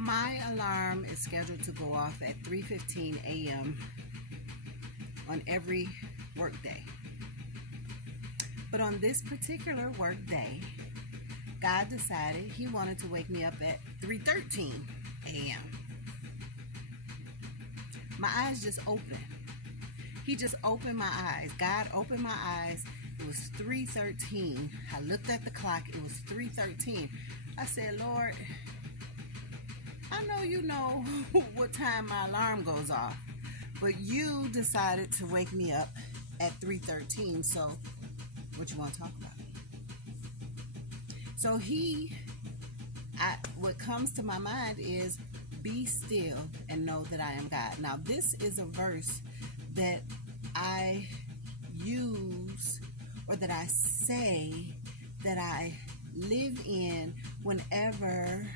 My alarm is scheduled to go off at 3:15 a.m. on every workday. But on this particular workday, God decided He wanted to wake me up at 3:13 a.m. My eyes just opened. He just opened my eyes. God opened my eyes. It was 3:13. I looked at the clock. It was 3:13. I said, Lord, I know you know what time my alarm goes off, but you decided to wake me up at 3:13. So what you want to talk about? So what comes to my mind is, be still and know that I am God. Now, this is a verse that I use, or that I say, that I live in whenever,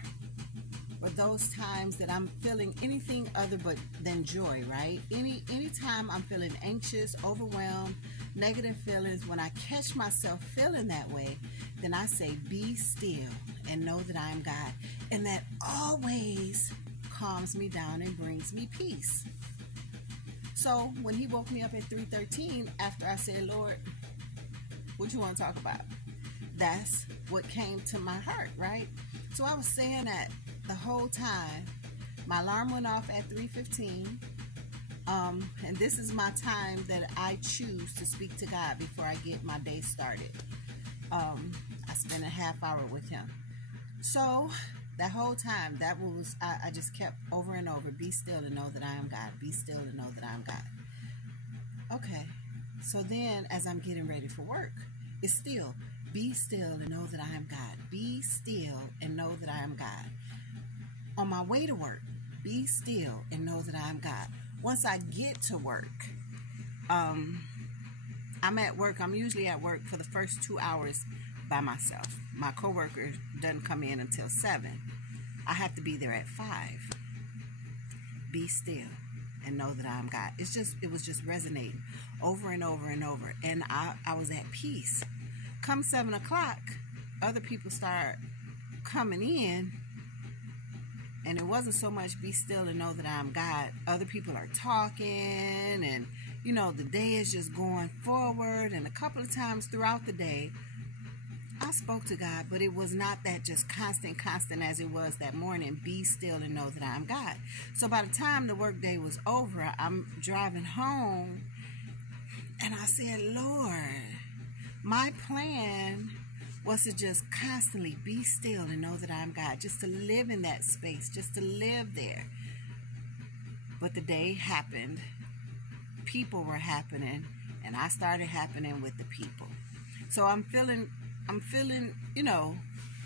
or those times that I'm feeling anything other than joy, right? Anytime I'm feeling anxious, overwhelmed, negative feelings, when I catch myself feeling that way, then I say, be still and know that I am God. And that always calms me down and brings me peace. So when He woke me up at 3:13, after I said, Lord, what you want to talk about? That's what came to my heart, right? So I was saying that the whole time. My alarm went off at 3:15. And this is my time that I choose to speak to God before I get my day started. I spend a half hour with Him. So that whole time, I just kept over and over, be still and know that I am God. Be still and know that I am God. Okay. So then as I'm getting ready for work, it's still, be still and know that I am God. Be still and know that I am God. On my way to work, be still and know that I am God. Once I get to work, I'm at work. I'm usually at work for the first 2 hours by myself. My coworker doesn't come in until 7. I have to be there at 5. Be still and know that I am God. It was just resonating over and over and over. And I was at peace. Come 7 o'clock, other people start coming in. And it wasn't so much be still and know that I'm God. Other people are talking, and the day is just going forward. And a couple of times throughout the day, I spoke to God, but it was not that just constant as it was that morning. Be still and know that I am God. So by the time the workday was over, I'm driving home, and I said, Lord, my plan was to just constantly be still and know that I'm God, just to live in that space, just to live there. But the day happened, people were happening, and I started happening with the people. So I'm feeling,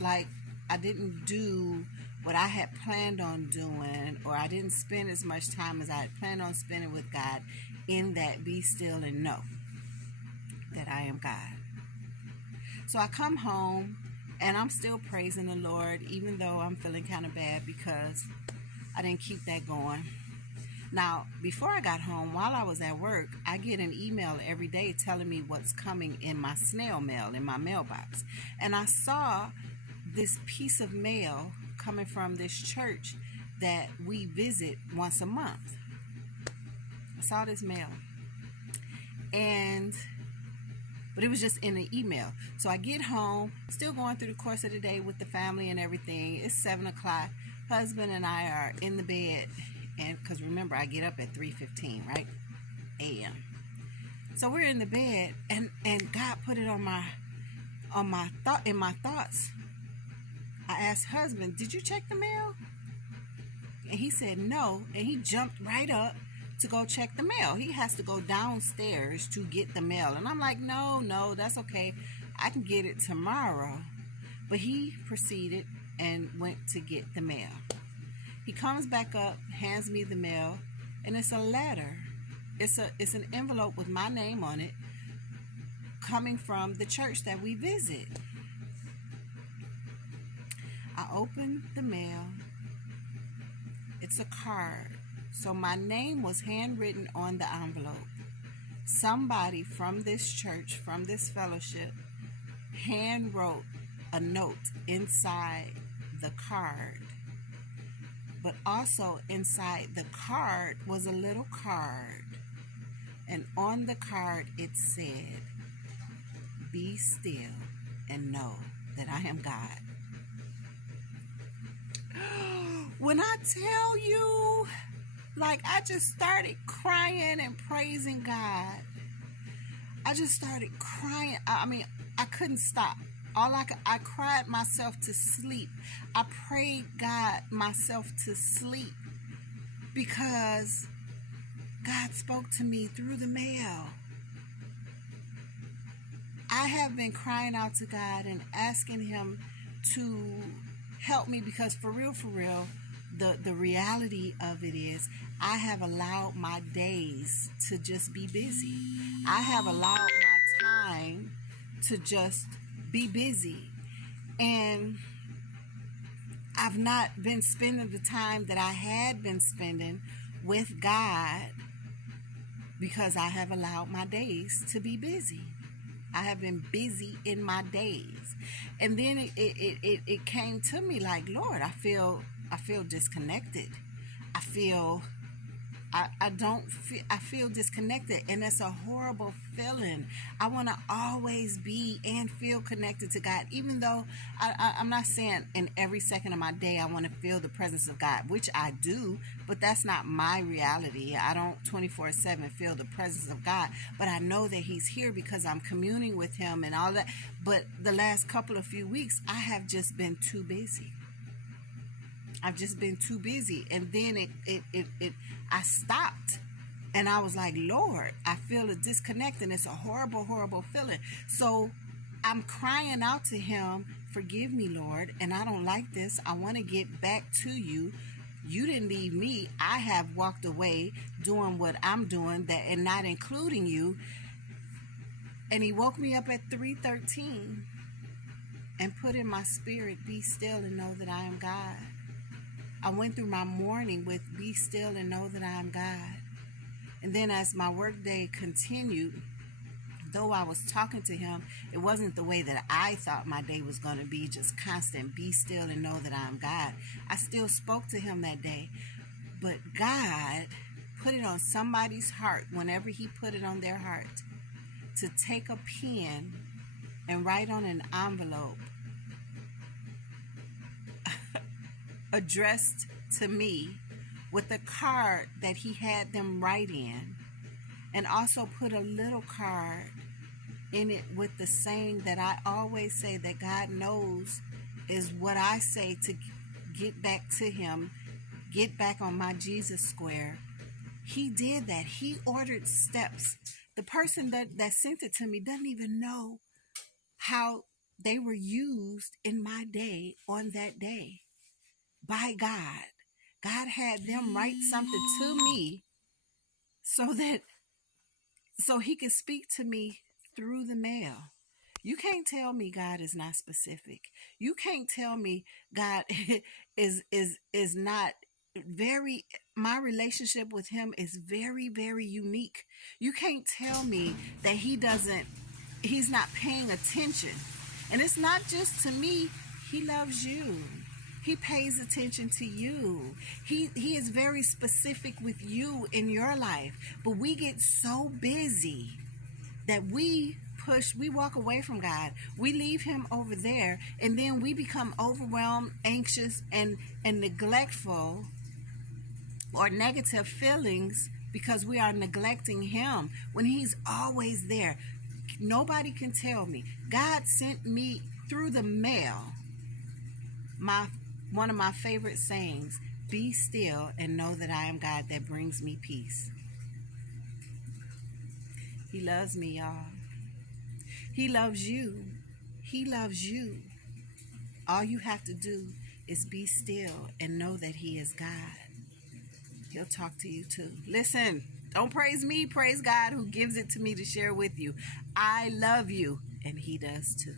like I didn't do what I had planned on doing, or I didn't spend as much time as I had planned on spending with God in that be still and know that I am God. So I come home, and I'm still praising the Lord, even though I'm feeling kind of bad because I didn't keep that going. Now, before I got home, while I was at work, I get an email every day telling me what's coming in my snail mail, in my mailbox. And I saw this piece of mail coming from this church that we visit once a month. I saw this mail. But it was just in the email. So I get home, still going through the course of the day with the family and everything. It's 7 o'clock. Husband and I are in the bed. And because remember, I get up at 3:15, right? a.m. So we're in the bed, and God put it in my thoughts. I asked husband, did you check the mail? And he said no. And he jumped right up to go check the mail. He has to go downstairs to get the mail. And I'm like, no, that's okay. I can get it tomorrow. But he proceeded and went to get the mail. He comes back up, hands me the mail, and it's a letter. It's an envelope with my name on it, coming from the church that we visit. I opened the mail. It's a card. So my name was handwritten on the envelope. Somebody from this church, from this fellowship, hand wrote a note inside the card but also inside the card was a little card. And on the card it said, "Be still and know that I am God." When I tell you, like, I just started crying and praising God. I just started crying. I mean, I couldn't stop. I cried myself to sleep. I prayed God myself to sleep because God spoke to me through the mail. I have been crying out to God and asking Him to help me because for real, the reality of it is I have allowed my days to just be busy. I have allowed my time to just be busy. And I've not been spending the time that I had been spending with God because I have allowed my days to be busy. I have been busy in my days. And then it came to me like, Lord, I feel disconnected. I feel disconnected, and it's a horrible feeling. I want to always be and feel connected to God, even though I'm not saying in every second of my day I want to feel the presence of God, which I do, but that's not my reality. I don't 24/7 feel the presence of God, but I know that He's here because I'm communing with Him and all that. But the last few weeks, I have just been too busy. I've just been too busy. And then I stopped and I was like, Lord, I feel a disconnect and it's a horrible, horrible feeling. So I'm crying out to Him, forgive me, Lord, and I don't like this. I want to get back to you. You didn't leave me. I have walked away doing what I'm doing and not including you. And He woke me up at 3:13 and put in my spirit, be still and know that I am God. I went through my morning with be still and know that I am God. And then as my workday continued, though I was talking to Him, it wasn't the way that I thought my day was going to be, just constant be still and know that I am God. I still spoke to Him that day. But God put it on somebody's heart, whenever He put it on their heart, to take a pen and write on an envelope addressed to me with a card that He had them write in, and also put a little card in it with the saying that I always say that God knows is what I say to get back to Him, get back on my Jesus square. He did that. He ordered steps. The person that sent it to me doesn't even know how they were used in my day on that day. By God. God had them write something to me so He could speak to me through the mail. You can't tell me God is not specific. You can't tell me God is not very, my relationship with Him is very, very unique. You can't tell me that He's not paying attention. And it's not just to me. He loves you. He pays attention to you. He is very specific with you in your life. But we get so busy that we walk away from God. We leave Him over there, and then we become overwhelmed, anxious, and neglectful, or negative feelings because we are neglecting Him when He's always there. Nobody can tell me. God sent me through the mail one of my favorite sayings, be still and know that I am God, that brings me peace. He loves me, y'all. He loves you. He loves you. All you have to do is be still and know that He is God. He'll talk to you too. Listen, don't praise me, praise God who gives it to me to share with you. I love you, and He does too.